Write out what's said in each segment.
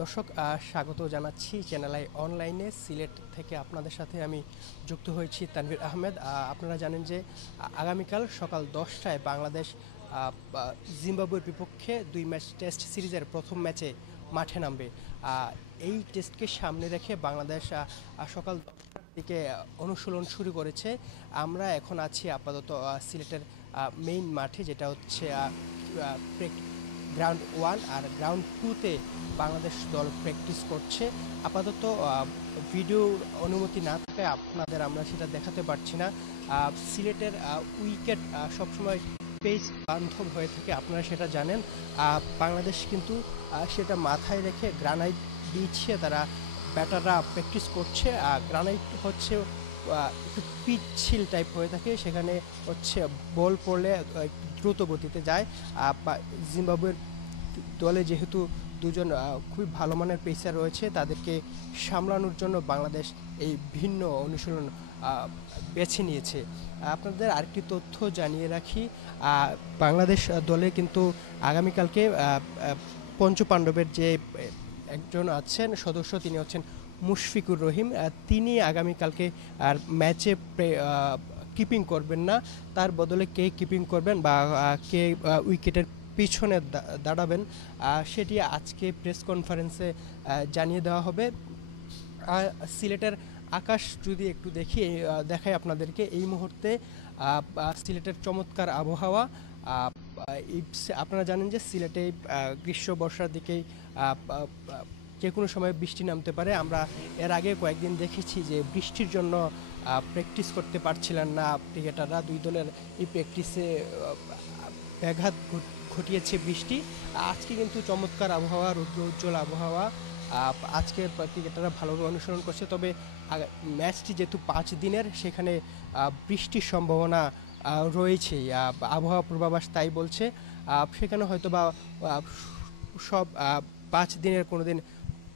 দর্শক স্বাগত জানাচ্ছি চ্যানেল আই অনলাইনে। সিলেট থেকে আপনাদের সাথে আমি যুক্ত হয়েছি তানভীর আহমেদ। আপনারা জানেন যে আগামীকাল সকাল 10টায় বাংলাদেশ জিম্বাবুয়ের বিপক্ষে 2 ম্যাচ টেস্ট সিরিজের প্রথম ম্যাচে মাঠে নামবে। এই টেস্টকে সামনে রেখে বাংলাদেশ সকাল 10টার দিকে অনুশীলন শুরু করেছে। আমরা এখন আছি আপাতত সিলেটের মেইন মাঠে, যেটা হচ্ছে গ্রাউন্ড 1 আর গ্রাউন্ড 2-তে বাংলাদেশ দল প্র্যাকটিস করছে। আপাতত ভিডিও অনুমতি না থাকায় আপনাদের আমরা সেটা দেখাতে পারছি না। সিলেটের উইকেট সবসময় পেস বান্ধব হয়ে থাকে, আপনারা সেটা জানেন। বাংলাদেশ কিন্তু সেটা মাথায় রেখে গ্রানাইট বিছিয়ে তারা ব্যাটাররা প্র্যাকটিস করছে। গ্রানাইট হচ্ছে একটু পিচ্ছিল টাইপ হয়ে থাকে, সেখানে হচ্ছে বল পড়লে দ্রুত গতিতে যায়। জিম্বাবুয়ের দলে যেহেতু দুজন খুবই ভালো মানের পেসার রয়েছে, তাদেরকে সামলানোর জন্য বাংলাদেশ এই ভিন্ন অনুশীলন বেছে নিয়েছে। আপনাদের আরেকটি তথ্য জানিয়ে রাখি, বাংলাদেশ দলে কিন্তু আগামীকালকে পঞ্চপাণ্ডবের যে একজন আছেন সদস্য, তিনি হচ্ছেন মুশফিকুর রহিম। তিনি আগামীকালকে আর ম্যাচে কিপিং করবেন না। তার বদলে কে কিপিং করবেন বা কে উইকেটের পিছনে দাঁড়াবেন সেটি আজকে প্রেস কনফারেন্সে জানিয়ে দেওয়া হবে। সিলেটের আকাশ যদি একটু দেখাই আপনাদেরকে, এই মুহূর্তে সিলেটের চমৎকার আবহাওয়া। আপনারা জানেন যে সিলেটে গ্রীষ্ম বর্ষার দিকেই যে কোনো সময় বৃষ্টি নামতে পারে। আমরা এর আগে কয়েকদিন দেখেছি যে বৃষ্টির জন্য প্র্যাকটিস করতে পারছিলেন না ক্রিকেটাররা। দুই দলের এই প্র্যাকটিসে ব্যাঘাত ঘটিয়েছে বৃষ্টি। আজকে কিন্তু চমৎকার আবহাওয়া, রৌদ্র উজ্জ্বল আবহাওয়া। আজকে ক্রিকেটাররা ভালোভাবে অনুসরণ করছে, তবে ম্যাচটি যেহেতু 5 দিনের, সেখানে বৃষ্টির সম্ভাবনা রয়েছে। আবহাওয়া পূর্বাভাস তাই বলছে। সেখানে হয়তো বা সব 5 দিনের কোনো দিন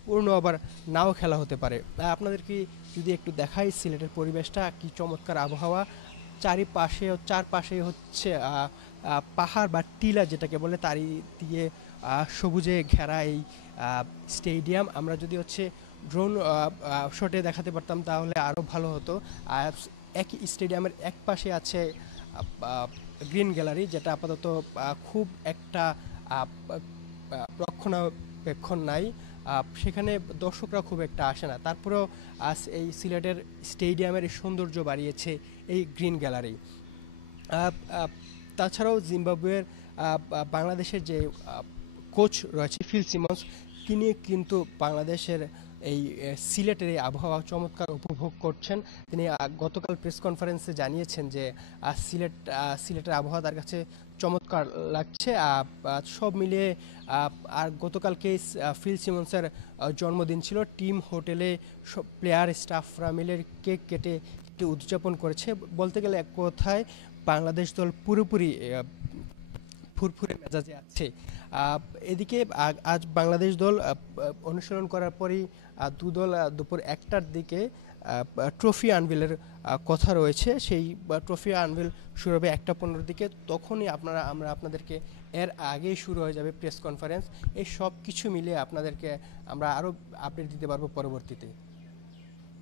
পূর্ণ আবার নাও খেলা হতে পারে। আপনাদেরকে যদি একটু দেখাই সিলেটের পরিবেশটা, কি চমৎকার আবহাওয়া। চারপাশে হচ্ছে পাহাড় বা টিলা যেটাকে বলে, তারই দিয়ে সবুজে ঘেরা এই স্টেডিয়াম। আমরা যদি হচ্ছে ড্রোন শটে দেখাতে পারতাম তাহলে আরও ভালো হতো। একই স্টেডিয়ামের এক পাশে আছে গ্রিন গ্যালারি, যেটা আপাতত খুব একটা রক্ষণাবেক্ষণ নাই, সেখানে দর্শকরা খুব একটা আসে না। তারপরেও এই সিলেটের স্টেডিয়ামের সৌন্দর্য বাড়িয়েছে এই গ্রিন গ্যালারি। তাছাড়াও জিম্বাবুয়ের বাংলাদেশের যে কোচ রয়েছে ফিল সিমন্স, তিনি কিন্তু বাংলাদেশের এই সিলেটের এই আবহাওয়া চমৎকার উপভোগ করছেন। তিনি গতকাল প্রেস কনফারেন্সে জানিয়েছেন যে সিলেটের আবহাওয়া তার কাছে চমৎকার লাগছে। সব মিলিয়ে আর গতকালকে ফিল সিমন্সের জন্মদিন ছিল। টিম হোটেলে সব প্লেয়ার স্টাফরা মিলে কেক কেটে উদযাপন করেছে। বলতে গেলে এক কথায় বাংলাদেশ দল পুরোপুরি ফুরফুরে মেজাজে আছে। এদিকে আজ বাংলাদেশ দল অনুসরণ করার পরই দু দল দুপুর 1টার দিকে ট্রফি আনভিলের কথা রয়েছে। সেই ট্রফি আনভিল শুরু হবে 1টা 15 দিকে। তখনই আমরা আপনাদেরকে এর আগেই শুরু হয়ে যাবে প্রেস কনফারেন্স। এই সব কিছু মিলিয়ে আপনাদেরকে আমরা আরও আপডেট দিতে পারবো পরবর্তীতে।